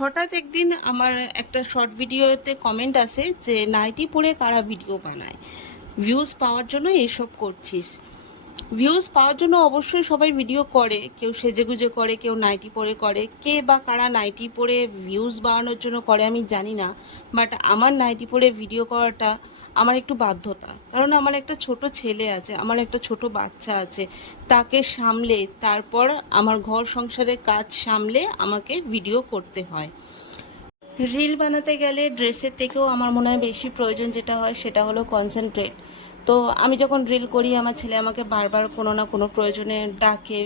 হঠাৎ একদিন আমার একটা শর্ট ভিডিওতে কমেন্ট আসে যে নাইটি পরে কারা ভিডিও বানায়, ভিউজ পাওয়ার জন্য এসব করছিস। ভিউজ পাওয়ার জন্য অবশ্যই সবাই ভিডিও করে, কেউ সেজেগুজে করে, কেউ নাইটি পরে করে। কে বা কারা নাইটি পরে ভিউজ বাড়ানোর জন্য করে আমি জানি না, বাট আমার নাইটি পরে ভিডিও করাটা আমার একটু বাধ্যতা। কারণ আমার একটা ছোট ছেলে আছে, আমার একটা ছোট বাচ্চা আছে, তাকে সামলে তারপর আমার ঘর সংসারের কাজ সামলে আমাকে ভিডিও করতে হয়। রিল বানাতে গেলে ড্রেসের থেকেও আমার মনে হয় বেশি প্রয়োজন যেটা হয় সেটা হলো কনসেন্ট্রেট। তো আমি যখন রিল করি আমার ছেলে আমাকে বারবার কোনো না কোনো প্রয়োজনে ডাকে।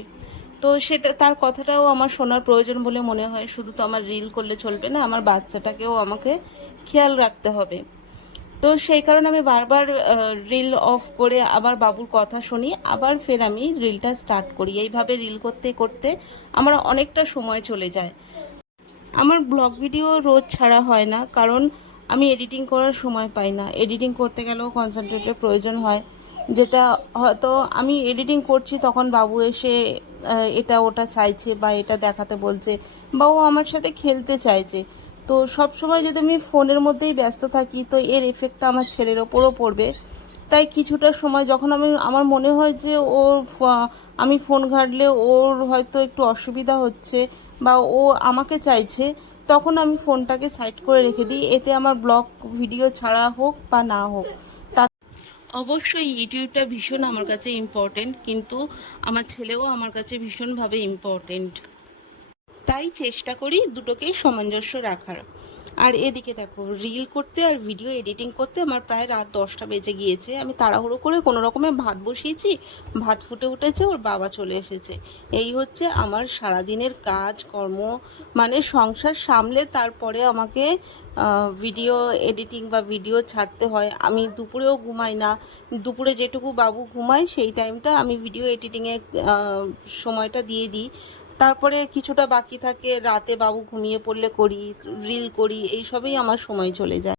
তো সেটা তার কথাটাও আমার শোনার প্রয়োজন বলে মনে হয়। শুধু তো আমার রিল করলে চলবে না, আমার বাচ্চাটাকেও আমাকে খেয়াল রাখতে হবে। তো সেই কারণে আমি বারবার রিল অফ করে আবার বাবুর কথা শুনি, আবার ফের আমি রিলটা স্টার্ট করি। এইভাবে রিল করতে করতে আমার অনেকটা সময় চলে যায়। আমার ব্লগ ভিডিও রোজ ছাড়া হয় না, কারণ আমি এডিটিং করার সময় পাই না। এডিটিং করতে গেলেও কনসেন্ট্রেটের প্রয়োজন হয়, যেটা হয়তো আমি এডিটিং করছি তখন বাবু এসে এটা ওটা চাইছে বা এটা দেখাতে বলছে বা ও আমার সাথে খেলতে চাইছে। তো সব সময় যদি আমি ফোনের মধ্যেই ব্যস্ত থাকি তো এর এফেক্টটা আমার ছেলের ওপরও পড়বে। তাই কিছুটা সময় যখন আমার মনে হয় যে আমি ফোন ঘাঁটলে ওর হয়তো একটু অসুবিধা হচ্ছে বা ও আমাকে চাইছে, তখন আমি ফোনটাকে সাইড করে রেখে দিই। এতে আমার ব্লগ ভিডিও ছাড়া হোক বা না হোক, তা অবশ্যই ইউটিউবটা ভীষণ আমার কাছে ইম্পর্টেন্ট, কিন্তু আমার ছেলেও আমার কাছে ভীষণভাবে ইম্পর্টেন্ট। তাই চেষ্টা করি দুটোকেই সামঞ্জস্য রাখার। আর এদিকে দেখো, রিল করতে আর ভিডিও এডিটিং করতে আমার প্রায় রাত 10টা বেজে গিয়েছে। আমি তাড়াহুড়ো করে কোনো রকমে ভাত বসিয়েছি, ভাত ফুটে উঠেছে, ওর বাবা চলে এসেছে। এই হচ্ছে আমার সারাদিনের কাজ কর্ম, মানে সংসার সামলে তারপরে আমাকে ভিডিও এডিটিং বা ভিডিও ছাড়তে হয়। আমি দুপুরেও ঘুমাই না, দুপুরে যেটুকু বাবু ঘুমায় সেই টাইমটা আমি ভিডিও এডিটিংয়ে সময়টা দিয়ে দিই। তারপরে কিছুটা বাকি থাকে, রাতে বাবু ঘুমিয়ে পড়লে করি, রিল করি, এইসবেই আমার সময় চলে যায়।